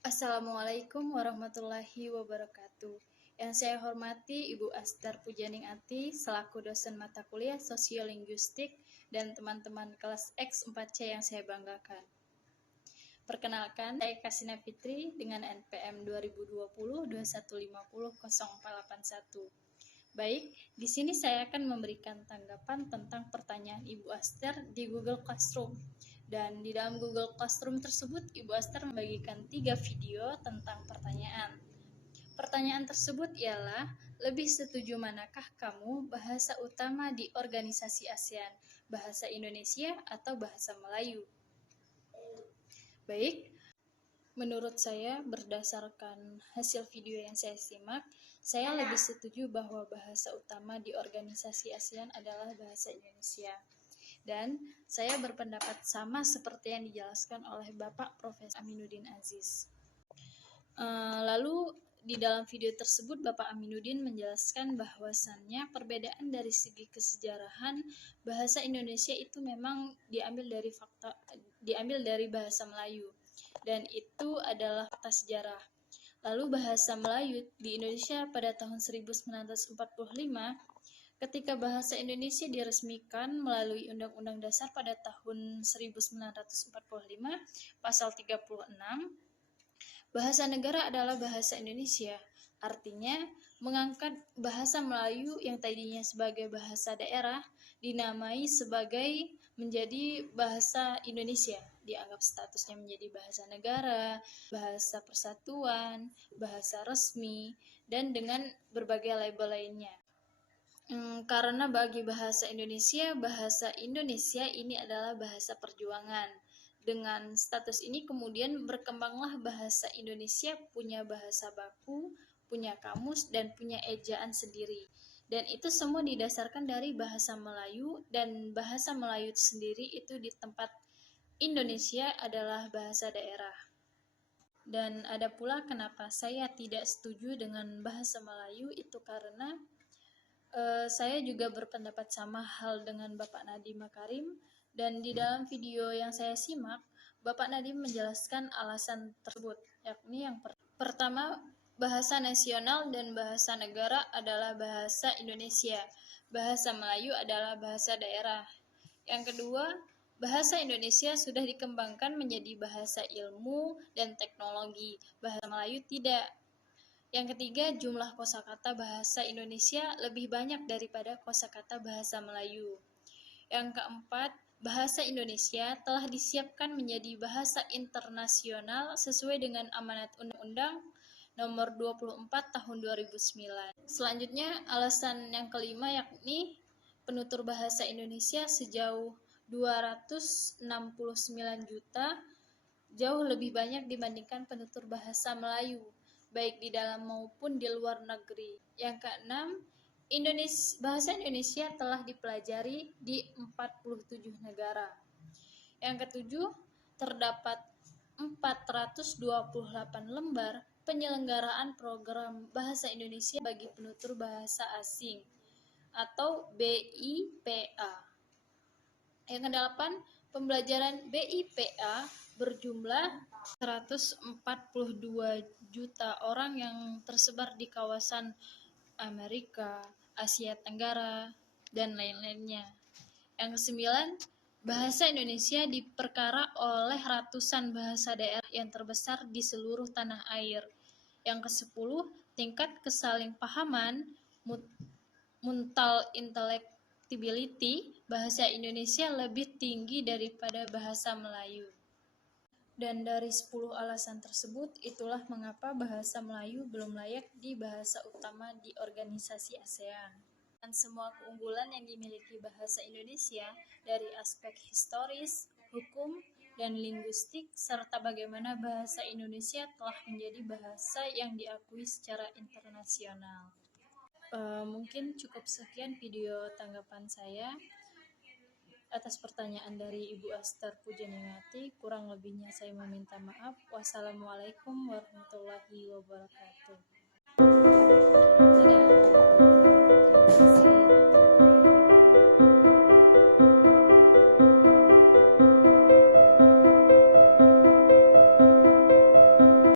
Assalamualaikum warahmatullahi wabarakatuh. Yang saya hormati Ibu Astar Pujaningati selaku dosen mata kuliah Sosiolinguistik dan teman-teman kelas X4C yang saya banggakan. Perkenalkan, saya Kasina Fitri dengan NPM 2020-2150-0481. Baik, di sini saya akan memberikan tanggapan tentang pertanyaan Ibu Aster di Google Classroom. Dan di dalam Google Classroom tersebut, Ibu Aster membagikan 3 video tentang pertanyaan. Pertanyaan tersebut ialah, lebih setuju manakah kamu bahasa utama di organisasi ASEAN, bahasa Indonesia atau bahasa Melayu? Baik, menurut saya berdasarkan hasil video yang saya simak, saya lebih setuju bahwa bahasa utama di organisasi ASEAN adalah bahasa Indonesia. Dan saya berpendapat sama seperti yang dijelaskan oleh Bapak Profesor Aminuddin Aziz. Lalu di dalam video tersebut Bapak Aminuddin menjelaskan bahwasannya perbedaan dari segi kesejarahan bahasa Indonesia itu memang diambil dari bahasa Melayu, dan itu adalah fakta sejarah. Lalu bahasa Melayu di Indonesia pada tahun 1945, ketika bahasa Indonesia diresmikan melalui Undang-Undang Dasar pada tahun 1945, pasal 36, bahasa negara adalah bahasa Indonesia. Artinya, mengangkat bahasa Melayu yang tadinya sebagai bahasa daerah dinamai sebagai menjadi bahasa Indonesia, dianggap statusnya menjadi bahasa negara, bahasa persatuan, bahasa resmi, dan dengan berbagai label lainnya. Karena bagi bahasa Indonesia ini adalah bahasa perjuangan. Dengan status ini kemudian berkembanglah bahasa Indonesia punya bahasa baku, punya kamus, dan punya ejaan sendiri. Dan itu semua didasarkan dari bahasa Melayu, dan bahasa Melayu itu sendiri itu di tempat Indonesia adalah bahasa daerah. Dan ada pula kenapa saya tidak setuju dengan bahasa Melayu, itu karena saya juga berpendapat sama hal dengan Bapak Nadiem Makarim, dan di dalam video yang saya simak, Bapak Nadiem menjelaskan alasan tersebut, yakni yang pertama, bahasa nasional dan bahasa negara adalah bahasa Indonesia, bahasa Melayu adalah bahasa daerah. Yang kedua, bahasa Indonesia sudah dikembangkan menjadi bahasa ilmu dan teknologi, bahasa Melayu tidak. Yang ketiga, jumlah kosakata bahasa Indonesia lebih banyak daripada kosakata bahasa Melayu. Yang keempat, bahasa Indonesia telah disiapkan menjadi bahasa internasional sesuai dengan amanat Undang-Undang Nomor 24 Tahun 2009. Selanjutnya, alasan yang kelima yakni penutur bahasa Indonesia sejauh 269 juta jauh lebih banyak dibandingkan penutur bahasa Melayu, baik di dalam maupun di luar negeri. Yang keenam, bahasa Indonesia telah dipelajari di 47 negara. Yang ketujuh, terdapat 428 lembar penyelenggaraan program bahasa Indonesia bagi penutur bahasa asing atau BIPA. Yang kedelapan, pembelajaran BIPA berjumlah 142 juta orang yang tersebar di kawasan Amerika, Asia Tenggara, dan lain-lainnya. Yang kesembilan, bahasa Indonesia diperkara oleh ratusan bahasa daerah yang terbesar di seluruh tanah air. Yang kesepuluh, tingkat kesalingpahaman mental intellectability bahasa Indonesia lebih tinggi daripada bahasa Melayu. Dan dari 10 alasan tersebut, itulah mengapa bahasa Melayu belum layak di bahasa utama di organisasi ASEAN. Dan semua keunggulan yang dimiliki bahasa Indonesia dari aspek historis, hukum, dan linguistik, serta bagaimana bahasa Indonesia telah menjadi bahasa yang diakui secara internasional. Mungkin cukup sekian video tanggapan saya atas pertanyaan dari Ibu Astar Pujaningati. Kurang lebihnya saya meminta maaf. Wassalamualaikum warahmatullahi wabarakatuh. Dadah.